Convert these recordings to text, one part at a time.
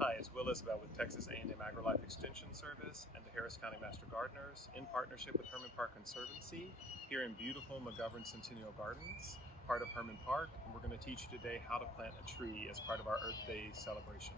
Hi, it's Will Isbell with Texas A&M AgriLife Extension Service and the Harris County Master Gardeners in partnership with Herman Park Conservancy here in beautiful McGovern Centennial Gardens, part of Herman Park, and we're going to teach you today how to plant a tree as part of our Earth Day celebration.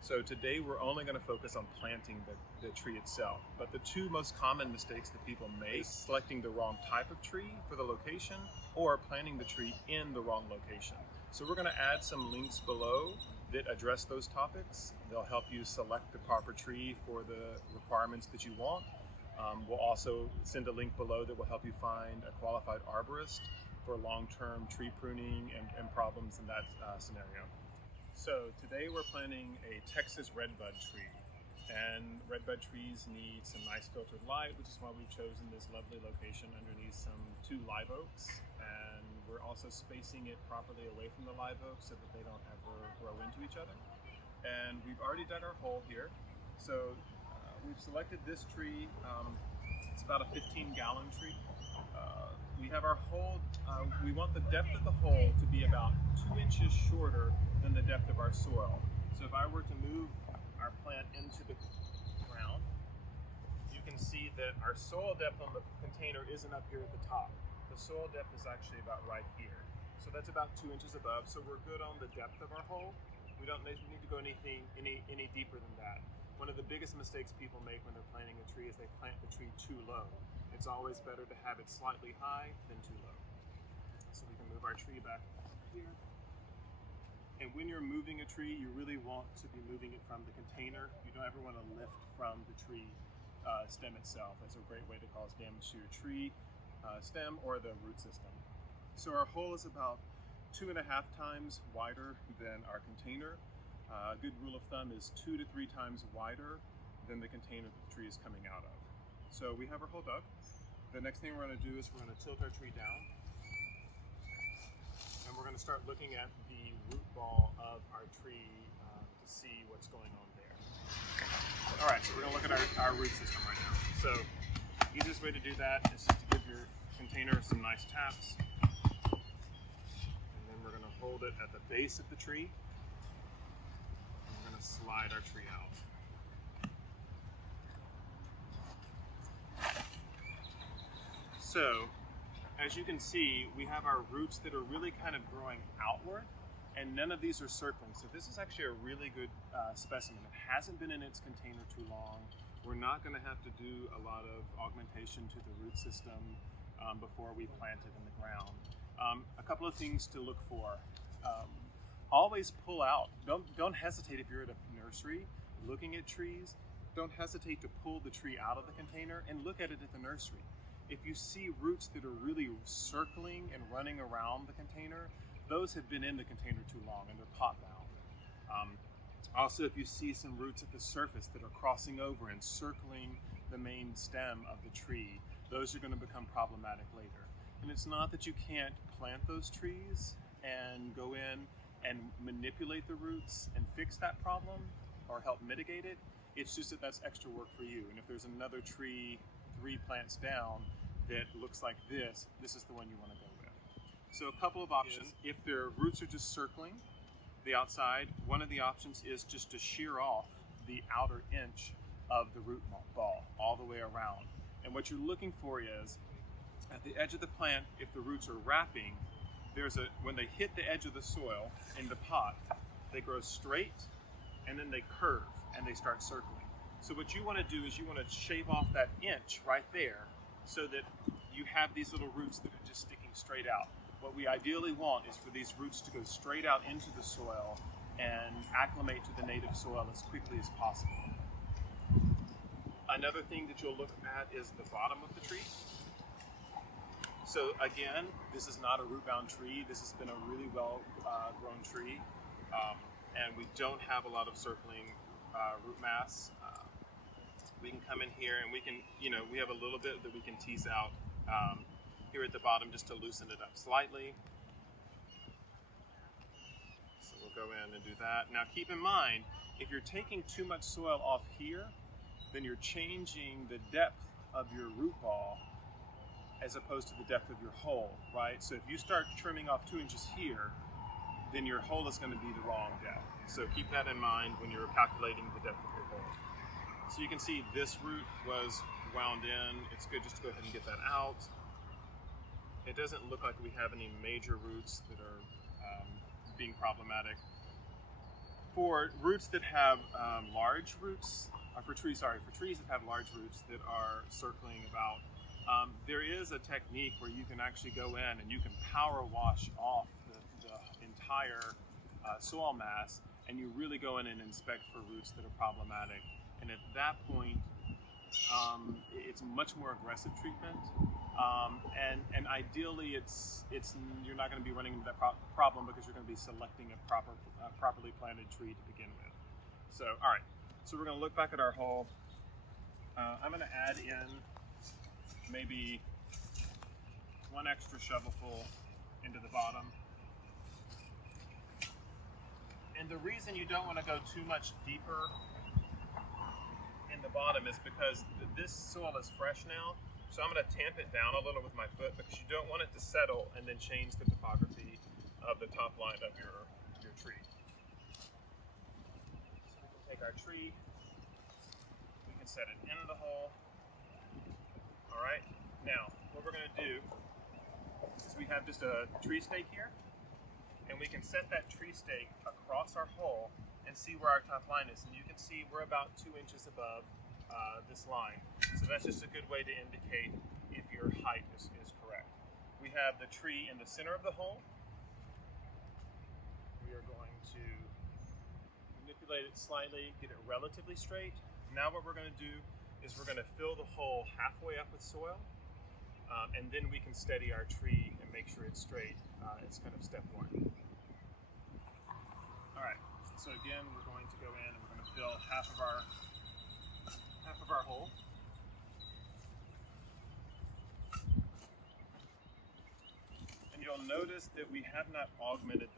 So today we're only going to focus on planting the tree itself, but the two most common mistakes that people make is selecting the wrong type of tree for the location or planting the tree in the wrong location. So we're going to add some links below that address those topics. They'll help you select the proper tree for the requirements that you want. We'll also send a link below that will help you find a qualified arborist for long-term tree pruning and problems in that scenario. So today we're planting a Texas redbud tree, and redbud trees need some nice filtered light, which is why we've chosen this lovely location underneath two live oaks, and we're also spacing it properly away from the live oaks so that they don't ever grow into each other. And we've already dug our hole here, so we've selected this tree. It's about a 15-gallon tree. We have our hole, we want the depth of the hole to be about 2 inches shorter than the depth of our soil. So if I were to move our plant into the ground, you can see that our soil depth on the container isn't up here at the top. The soil depth is actually about right here. So that's about 2 inches above, so we're good on the depth of our hole. We don't need to go any deeper than that. One of the biggest mistakes people make when they're planting a tree is they plant the tree too low. It's always better to have it slightly high than too low. So we can move our tree back here. And when you're moving a tree, you really want to be moving it from the container. You don't ever want to lift from the tree stem itself. That's a great way to cause damage to your tree stem or the root system. So our hole is about 2.5 times wider than our container. A good rule of thumb is 2 to 3 times wider than the container that the tree is coming out of. So we have our hole dug. The next thing we're going to do is we're going to tilt our tree down, and we're going to start looking at the root ball of our tree to see what's going on there. All right, so we're going to look at our root system right now. So the easiest way to do that is just to give your container some nice taps, and then we're going to hold it at the base of the tree, and we're going to slide our tree out. So, as you can see, we have our roots that are really kind of growing outward, and none of these are circling. So this is actually a really good specimen. It hasn't been in its container too long. We're not going to have to do a lot of augmentation to the root system before we plant it in the ground. A couple of things to look for. Always pull out. Don't hesitate if you're at a nursery looking at trees. Don't hesitate to pull the tree out of the container and look at it at the nursery. If you see roots that are really circling and running around the container, those have been in the container too long and they're pot bound. Also, if you see some roots at the surface that are crossing over and circling the main stem of the tree, those are going to become problematic later. And it's not that you can't plant those trees and go in and manipulate the roots and fix that problem or help mitigate it. It's just that that's extra work for you. And if there's another tree 3 plants down that looks like this is the one you want to go with. So a couple of options. If their roots are just circling the outside, one of the options is just to shear off the outer inch of the root ball all the way around. And what you're looking for is at the edge of the plant, if the roots are wrapping, when they hit the edge of the soil in the pot, they grow straight and then they curve and they start circling. So what you want to do is you want to shave off that inch right there so that you have these little roots that are just sticking straight out. What we ideally want is for these roots to go straight out into the soil and acclimate to the native soil as quickly as possible. Another thing that you'll look at is the bottom of the tree. So again, this is not a root-bound tree. This has been a really well-grown tree, and we don't have a lot of circling root mass. We can come in here and we can, we have a little bit that we can tease out here at the bottom just to loosen it up slightly. So we'll go in and do that. Now keep in mind, if you're taking too much soil off here, then you're changing the depth of your root ball as opposed to the depth of your hole, right? So if you start trimming off 2 inches here, then your hole is going to be the wrong depth. So keep that in mind when you're calculating the depth of your hole. So you can see this root was wound in. It's good just to go ahead and get that out. It doesn't look like we have any major roots that are being problematic. For roots that have large roots, for trees that have large roots that are circling about, there is a technique where you can actually go in and you can power wash off the entire soil mass, and you really go in and inspect for roots that are problematic. And at that point, it's much more aggressive treatment, and ideally, you're not going to be running into that problem because you're going to be selecting a properly planted tree to begin with. So, all right. So we're going to look back at our hole. I'm going to add in maybe one extra shovelful into the bottom. And the reason you don't want to go too much deeper in the bottom is because this soil is fresh now, so I'm going to tamp it down a little with my foot because you don't want it to settle and then change the topography of the top line of your tree. So we can take our tree, we can set it in the hole. All right, now what we're going to do is we have just a tree stake here, and we can set that tree stake across our hole and see where our top line is. And you can see we're about 2 inches above this line. So that's just a good way to indicate if your height is correct. We have the tree in the center of the hole. We are going to manipulate it slightly, get it relatively straight. Now what we're going to do is we're going to fill the hole halfway up with soil, and then we can steady our tree and make sure it's straight. It's kind of step one. All right. So again, we're going to go in and we're going to fill half of our hole. And you'll notice that we have not augmented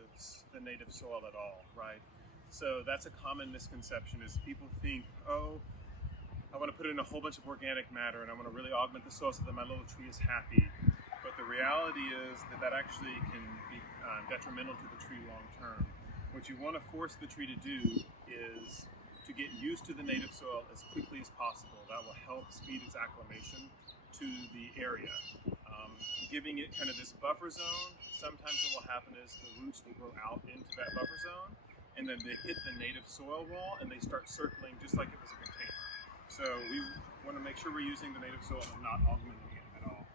the native soil at all, right? So that's a common misconception is people think, oh, I want to put in a whole bunch of organic matter and I want to really augment the soil so that my little tree is happy. But the reality is that actually can be detrimental to the tree long term. What you want to force the tree to do is to get used to the native soil as quickly as possible. That will help speed its acclimation to the area. Giving it kind of this buffer zone, sometimes what will happen is the roots will grow out into that buffer zone, and then they hit the native soil wall and they start circling just like it was a container. So we want to make sure we're using the native soil and not augmenting it at all.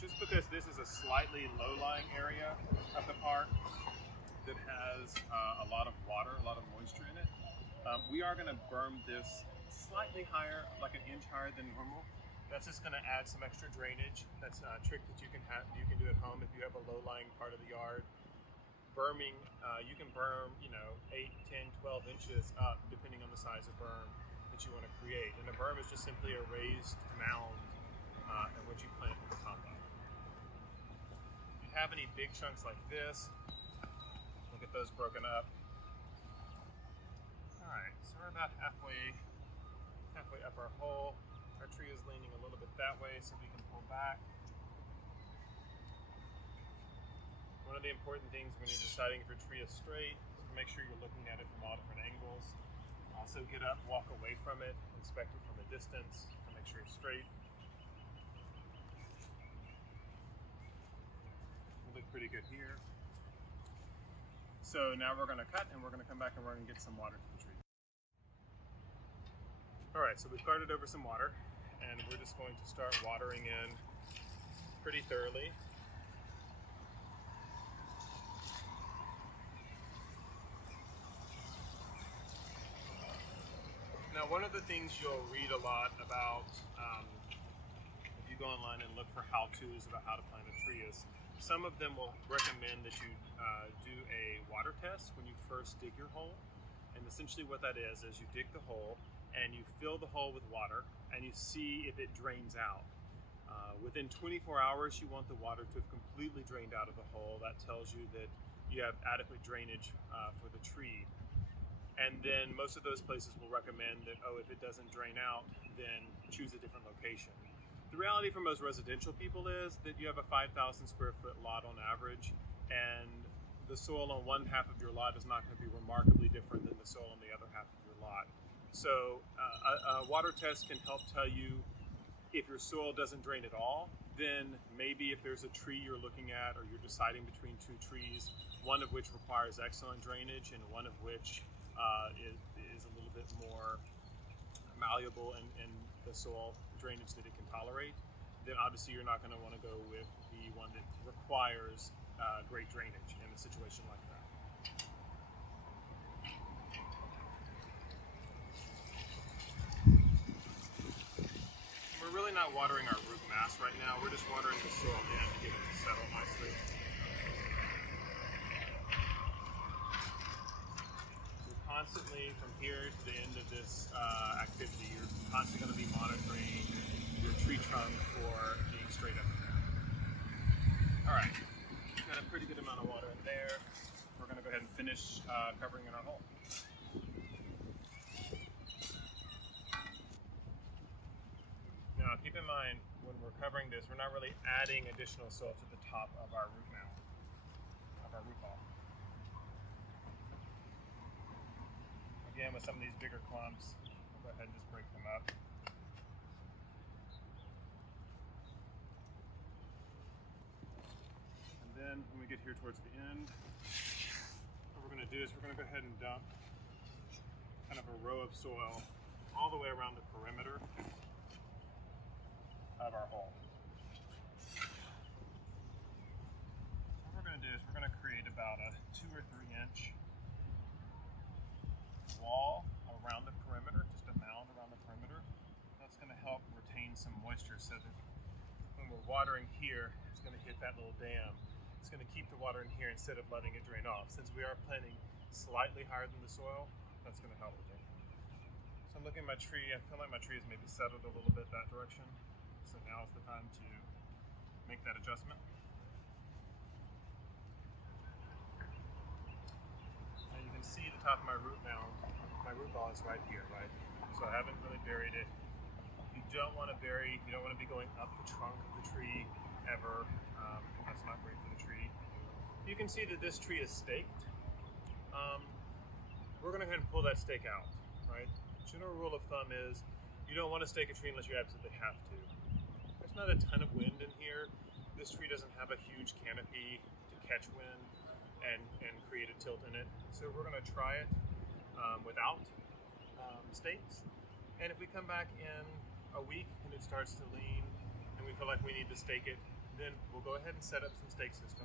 Just because this is a slightly low-lying area of the park that has a lot of water, a lot of moisture in it, we are going to berm this slightly higher, like an inch higher than normal. That's just going to add some extra drainage. That's a trick that you can do at home if you have a low-lying part of the yard. Berming, you can berm, 8, 10, 12 inches up, depending on the size of berm that you want to create. And a berm is just simply a raised mound in which you plant at the top of. If you have any big chunks like this, we'll get those broken up. All right, so we're about halfway up our hole. Our tree is leaning a little bit that way, so we can pull back. One of the important things when you're deciding if your tree is straight is to make sure you're looking at it from all different angles. Also get up, walk away from it, inspect it from a distance to make sure it's straight. We look pretty good here. So now we're going to cut and we're going to come back and we're going to get some water to the tree. Alright, so we've carted over some water and we're just going to start watering in pretty thoroughly. Now, one of the things you'll read a lot about if you go online and look for how-tos about how to plant a tree is some of them will recommend that you do a water test when you first dig your hole. And essentially what that is you dig the hole and you fill the hole with water and you see if it drains out. Within 24 hours, you want the water to have completely drained out of the hole. That tells you that you have adequate drainage for the tree. And then most of those places will recommend that, if it doesn't drain out, then choose a different location. The reality for most residential people is that you have a 5,000 square foot lot on average, and the soil on one half of your lot is not going to be remarkably different than the soil on the other half of your lot. So a water test can help tell you if your soil doesn't drain at all, then maybe if there's a tree you're looking at, or you're deciding between two trees, one of which requires excellent drainage and one of which is a little bit more malleable in the soil drainage that it can tolerate, then obviously you're not going to want to go with the one that requires great drainage in a situation like that. We're really not watering our root mass right now, we're just watering the soil in to get it to settle nicely. Constantly, from here to the end of this activity, you're constantly going to be monitoring your tree trunk for being straight up and down. All right, got a pretty good amount of water in there. We're going to go ahead and finish covering in our hole. Now, keep in mind, when we're covering this, we're not really adding additional soil to the top of our root mound, of our root ball. Again, with some of these bigger clumps, we'll go ahead and just break them up. And then when we get here towards the end, what we're going to do is we're going to go ahead and dump kind of a row of soil all the way around the perimeter of our hole. What we're going to do is we're going to create about a 2 or 3 inch wall around the perimeter, just a mound around the perimeter. That's going to help retain some moisture so that when we're watering here, it's going to hit that little dam. It's going to keep the water in here instead of letting it drain off. Since we are planting slightly higher than the soil, that's going to help with it. So I'm looking at my tree. I feel like my tree has maybe settled a little bit that direction. So now is the time to make that adjustment. And you can see the top of my root mound. My root ball is right here, right? So I haven't really buried it. You don't want to bury, you don't want to be going up the trunk of the tree ever. That's not great for the tree. You can see that this tree is staked. We're going to go ahead and pull that stake out, right? General rule of thumb is you don't want to stake a tree unless you absolutely have to. There's not a ton of wind in here. This tree doesn't have a huge canopy to catch wind and create a tilt in it. So we're going to try it without stakes, and if we come back in a week and it starts to lean and we feel like we need to stake it, then we'll go ahead and set up some stake system.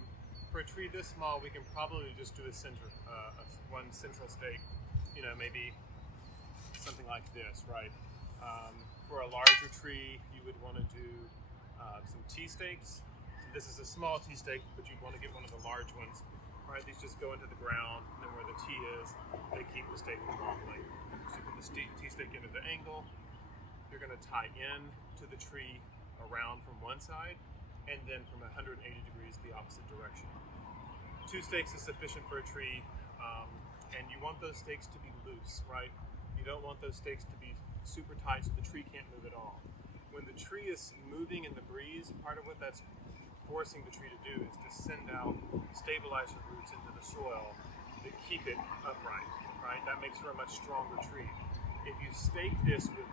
For a tree this small, we can probably just do one central stake, maybe something like this, right? For a larger tree, you would want to do some T-stakes. This is a small T-stake, but you'd want to get one of the large ones. Right, these just go into the ground, and then where the T is, they keep the stake from wobbling. So you put the T-stake into the angle, you're going to tie in to the tree around from one side, and then from 180 degrees the opposite direction. 2 stakes is sufficient for a tree, and you want those stakes to be loose, right? You don't want those stakes to be super tight so the tree can't move at all. When the tree is moving in the breeze, part of what that's forcing the tree to do is to send out stabilizer roots into the soil that keep it upright, right? That makes for a much stronger tree. If you stake this with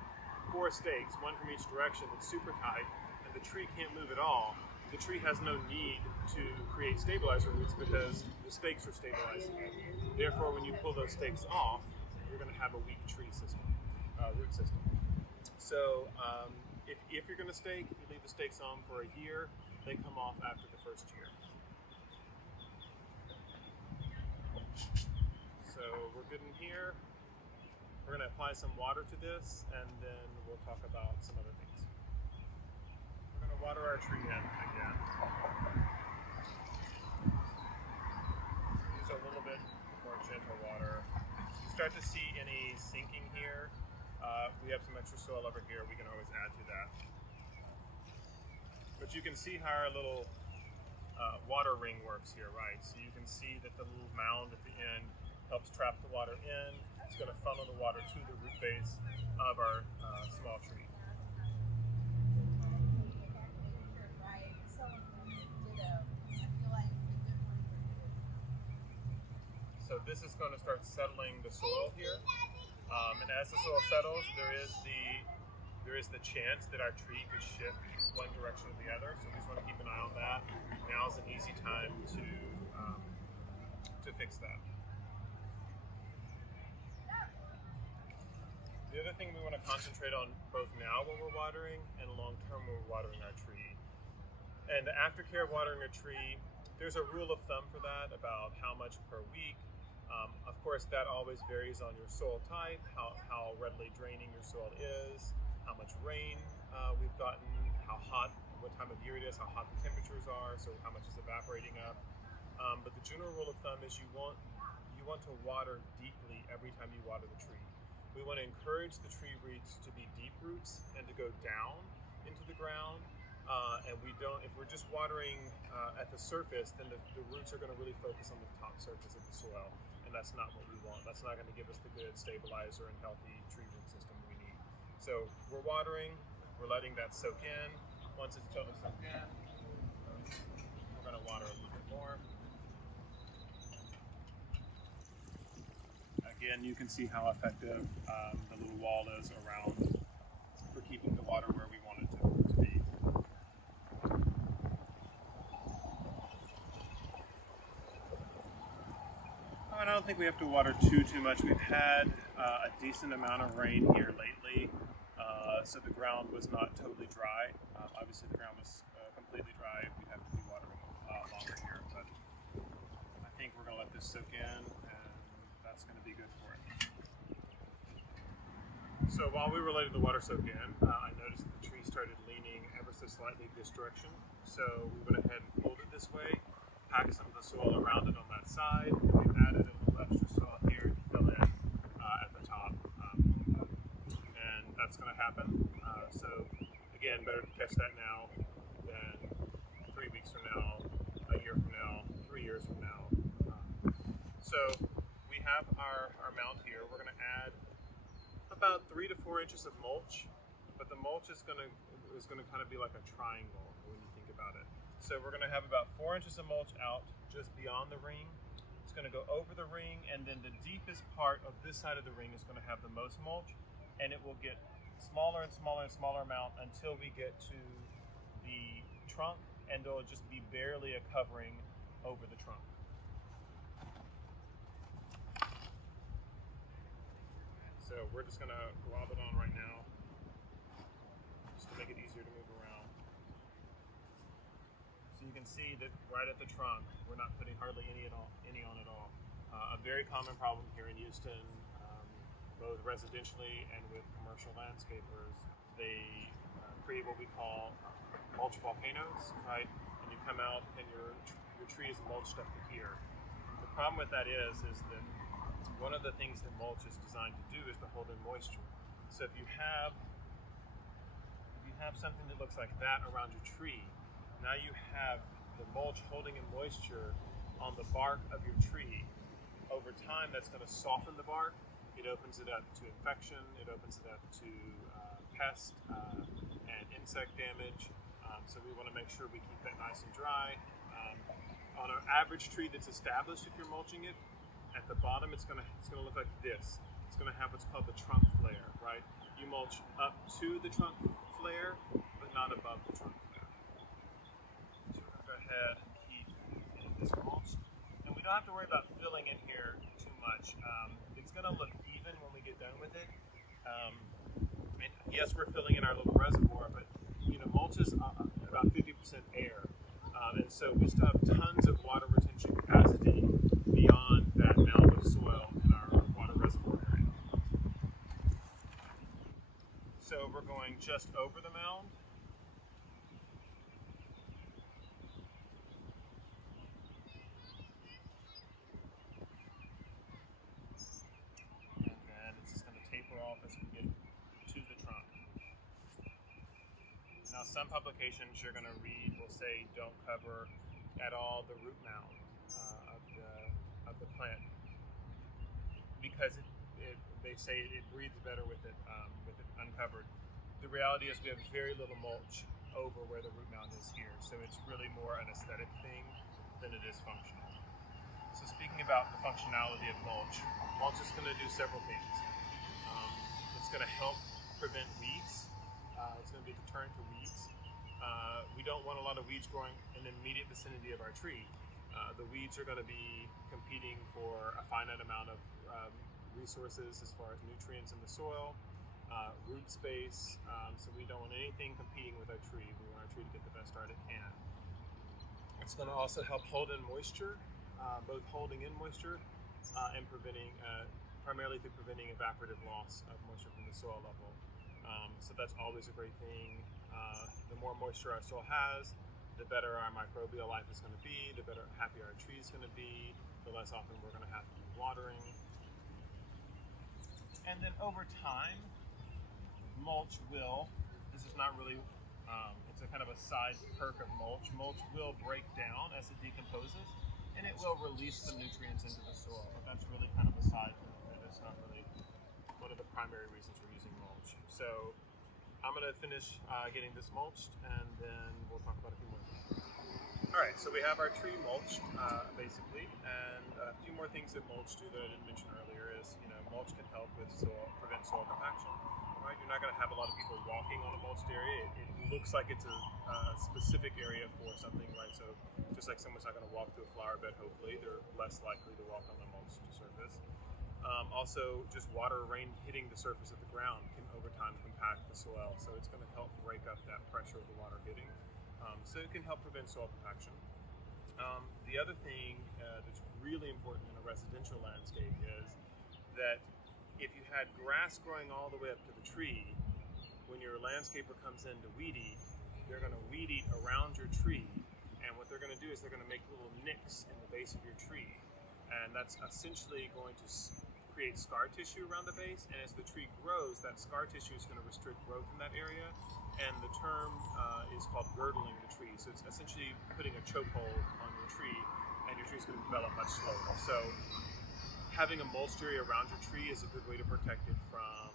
4 stakes, one from each direction, that's super tight, and the tree can't move at all, the tree has no need to create stabilizer roots because the stakes are stabilizing it. Therefore, when you pull those stakes off, you're going to have a weak tree system, root system. So if you're going to stake, you leave the stakes on for a year. They come off after the first year. So we're good in here. We're going to apply some water to this, and then we'll talk about some other things. We're going to water our tree in again. Use a little bit more gentle water. If you start to see any sinking here, we have some extra soil over here. We can always add to that. But you can see how our little water ring works here, right? So you can see that the little mound at the end helps trap the water in. It's going to funnel the water to the root base of our small tree. So this is going to start settling the soil here, and as the soil settles, there is the chance that our tree could shift one direction or the other. So we just want to keep an eye on that. Now is an easy time to fix that. The other thing we want to concentrate on both now when we're watering and long term when we're watering our tree. And the aftercare of watering a tree, there's a rule of thumb for that about how much per week. Of course, that always varies on your soil type, how readily draining your soil is, how much rain we've gotten, how hot, what time of year it is, how hot the temperatures are, so how much is evaporating up. But the general rule of thumb is you want to water deeply every time you water the tree. We want to encourage the tree roots to be deep roots and to go down into the ground. And if we're just watering at the surface, then the roots are going to really focus on the top surface of the soil. And that's not what we want. That's not going to give us the good stabilizer and healthy tree root system we need. So we're watering, we're letting that soak in. Once it's totally soaked in, we're going to water a little bit more. Again, you can see how effective the little wall is around for keeping the water where we want it to be. And I don't think we have to water too much. We've had a decent amount of rain here lately, so the ground was not totally dry. Obviously, the ground was completely dry. We'd have to be watering longer here, but I think we're going to let this soak in, and that's going to be good for it. So while we were letting the water soak in, I noticed that the tree started leaning ever so slightly this direction. So we went ahead and pulled it this way, packed some of the soil around it on that side, and we've added a little extra soil here to fill in at the top. And that's going to happen. So again, better to catch that now than 3 weeks from now, a year from now, 3 years from now. So we have our mound here. We're going to add about 3 to 4 inches of mulch, but the mulch is going to kind of be like a triangle when you think about it. So we're going to have about 4 inches of mulch out just beyond the ring. It's going to go over the ring, and then the deepest part of this side of the ring is going to have the most mulch, and it will get smaller and smaller and smaller amount until we get to the trunk, and there'll just be barely a covering over the trunk. So we're just going to glob it on right now, just to make it easier to move around. So you can see that right at the trunk, we're not putting hardly any on at all. A very common problem here in Houston, both residentially and with commercial landscapers, they create what we call mulch volcanoes, right? And you come out and your tree is mulched up to here. The problem with that is that one of the things that mulch is designed to do is to hold in moisture. So if you have something that looks like that around your tree, now you have the mulch holding in moisture on the bark of your tree. Over time, that's going to soften the bark. It opens it up to infection. It opens it up to pest and insect damage. So we want to make sure we keep that nice and dry. On an average tree that's established, if you're mulching it, at the bottom it's gonna look like this. It's gonna have what's called the trunk flare, right? You mulch up to the trunk flare, but not above the trunk flare. So we're gonna go ahead and keep this mulched. And we don't have to worry about filling in here too much. It's gonna look even when we get done with it. And yes, we're filling in our little reservoir, but mulch is about 50% air. And so we still have tons of water retention capacity beyond that mound of soil in our water reservoir area. So we're going just over the mound. And then it's just going to taper off as we get to the trunk. Now some publications you're going to read will say don't cover at all the root mound of the plant, because they say it breathes better with it uncovered. The reality is we have very little mulch over where the root mound is here. So it's really more an aesthetic thing than it is functional. So speaking about the functionality of mulch is going to do several things. It's going to help prevent weeds. It's going to be a deterrent to weeds. We don't want a lot of weeds growing in the immediate vicinity of our tree. The weeds are going to be competing for a finite amount of resources as far as nutrients in the soil, root space, so we don't want anything competing with our tree. We want our tree to get the best start it can. It's going to also help hold in moisture, both holding in moisture and primarily through preventing evaporative loss of moisture from the soil level. So that's always a great thing. The more moisture our soil has, the better our microbial life is going to be, the happier our tree is going to be, the less often we're going to have to be watering. And then over time, mulch this is not really, it's a kind of a side perk of mulch. Mulch will break down as it decomposes, and it will release some nutrients into the soil, but that's really kind of a side benefit. It's not really one of the primary reasons we're using mulch. So I'm going to finish getting this mulched, and then we'll talk about a few more things. All right, so we have our tree mulched, basically, and a few more things that mulch do that I didn't mention earlier is, mulch can help with prevent soil compaction. Right? You're not going to have a lot of people walking on a mulched area. It looks like it's a specific area for something, right? So just like someone's not going to walk through a flower bed, hopefully, they're less likely to walk on the mulched surface. Also, just water or rain hitting the surface of the ground can over time compact the soil, so it's going to help break up that pressure of the water hitting. So it can help prevent soil compaction. The other thing that's really important in a residential landscape is that if you had grass growing all the way up to the tree, when your landscaper comes in to weed eat, they're going to weed eat around your tree, and what they're going to do is they're going to make little nicks in the base of your tree, and that's essentially going to create scar tissue around the base, and as the tree grows, that scar tissue is going to restrict growth in that area, and the term is called girdling the tree. So it's essentially putting a chokehold on your tree, and your tree is going to develop much slower. So having a mulched area around your tree is a good way to protect it from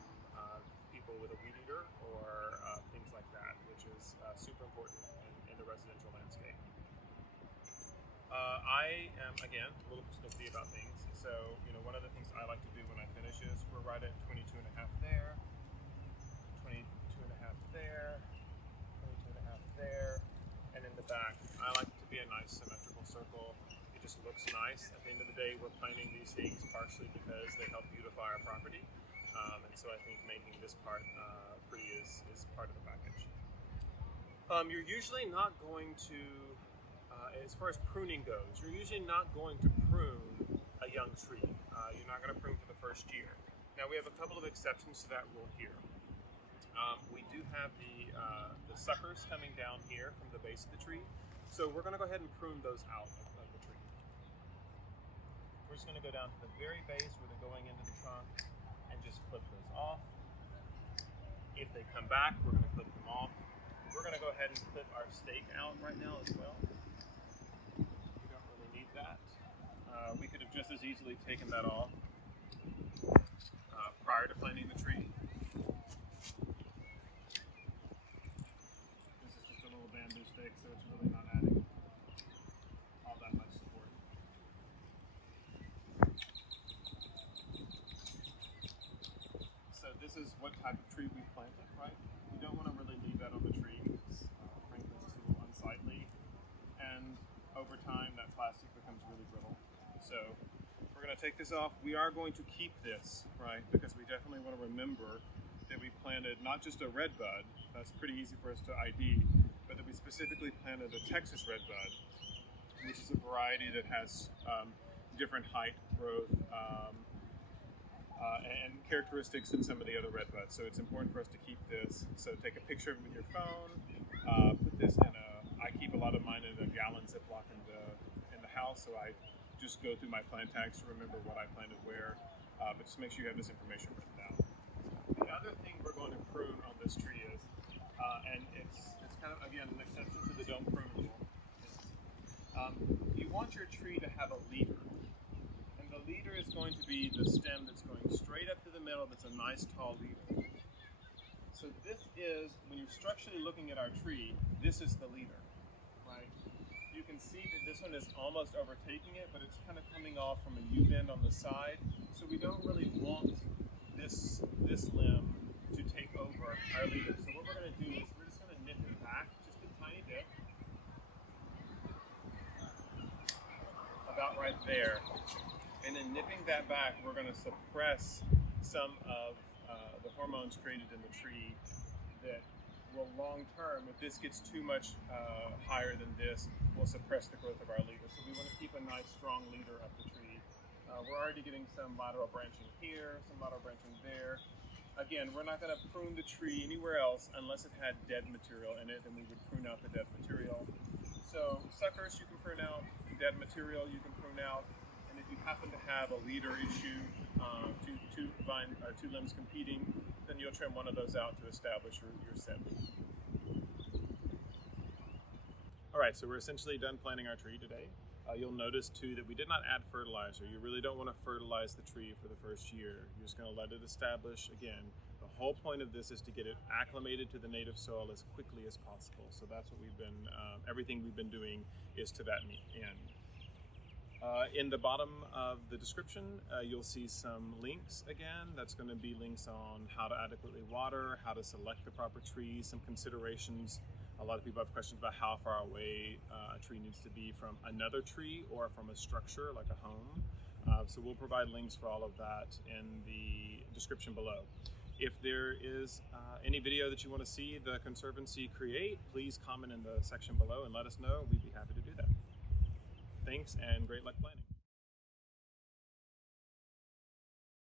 people with a weed eater or things like that, which is super important in the residential landscape. I am, again, a little snippy about things. So, one of the things I like to do when I finish is we're right at 22 and a half there, 22 and a half there, 22 and a half there, and in the back, I like it to be a nice symmetrical circle. It just looks nice. At the end of the day, we're planting these things partially because they help beautify our property, and so I think making this part pretty is part of the package. You're usually not going to, as far as pruning goes, you're usually not going to prune a young tree. You're not going to prune for the first year. Now we have a couple of exceptions to that rule here. We do have the suckers coming down here from the base of the tree, so we're going to go ahead and prune those out of the tree. We're just going to go down to the very base where they're going into the trunk and just clip those off. If they come back, we're going to clip them off. We're going to go ahead and clip our stake out right now as well. We don't really need that. We could have just as easily taken that off prior to planting the tree. This is just a little bamboo stake, so it's really not adding all that much support. So this is what type of tree we've planted, right? We don't want to really leave that on the tree because frankly it's a little unsightly, and over time that plastic becomes really brittle. So we're going to take this off. We are going to keep this, right, because we definitely want to remember that we planted not just a red bud, that's pretty easy for us to ID, but that we specifically planted a Texas red bud, which is a variety that has different height, growth, and characteristics than some of the other red buds. So it's important for us to keep this. So take a picture of it with your phone, put this in I keep a lot of mine in a gallon Ziploc in the house, so I just go through my plant tags to remember what I planted where, but just make sure you have this information written down. The other thing we're going to prune on this tree is, and it's kind of, again, an exception to the don't prune rule, you want your tree to have a leader. And the leader is going to be the stem that's going straight up to the middle that's a nice tall leader. So this is, when you're structurally looking at our tree, this is the leader, right? You can see that this one is almost overtaking it, but it's kind of coming off from a U-bend on the side. So we don't really want this limb to take over our leader. So what we're going to do is we're just going to nip it back just a tiny bit, about right there. And then nipping that back, we're going to suppress some of the hormones created in the tree that will long term, if this gets too much higher than this, will suppress the growth of our leader. So we want to keep a nice strong leader up the tree. We're already getting some lateral branching here, some lateral branching there. Again, we're not going to prune the tree anywhere else unless it had dead material in it, and we would prune out the dead material. So suckers you can prune out, dead material you can prune out, and if you happen to have a leader issue, two limbs competing, then you'll trim one of those out to establish your set lead. All right, so we're essentially done planting our tree today. You'll notice too that we did not add fertilizer. You really don't want to fertilize the tree for the first year. You're just going to let it establish. Again, the whole point of this is to get it acclimated to the native soil as quickly as possible. So that's what we've been, everything we've been doing is to that end. In the bottom of the description, you'll see some links again. That's going to be links on how to adequately water, how to select the proper trees, some considerations. A lot of people have questions about how far away a tree needs to be from another tree or from a structure like a home. So we'll provide links for all of that in the description below. If there is any video that you want to see the Conservancy create, please comment in the section below and let us know. We'd be happy to do that. Thanks and great luck planting.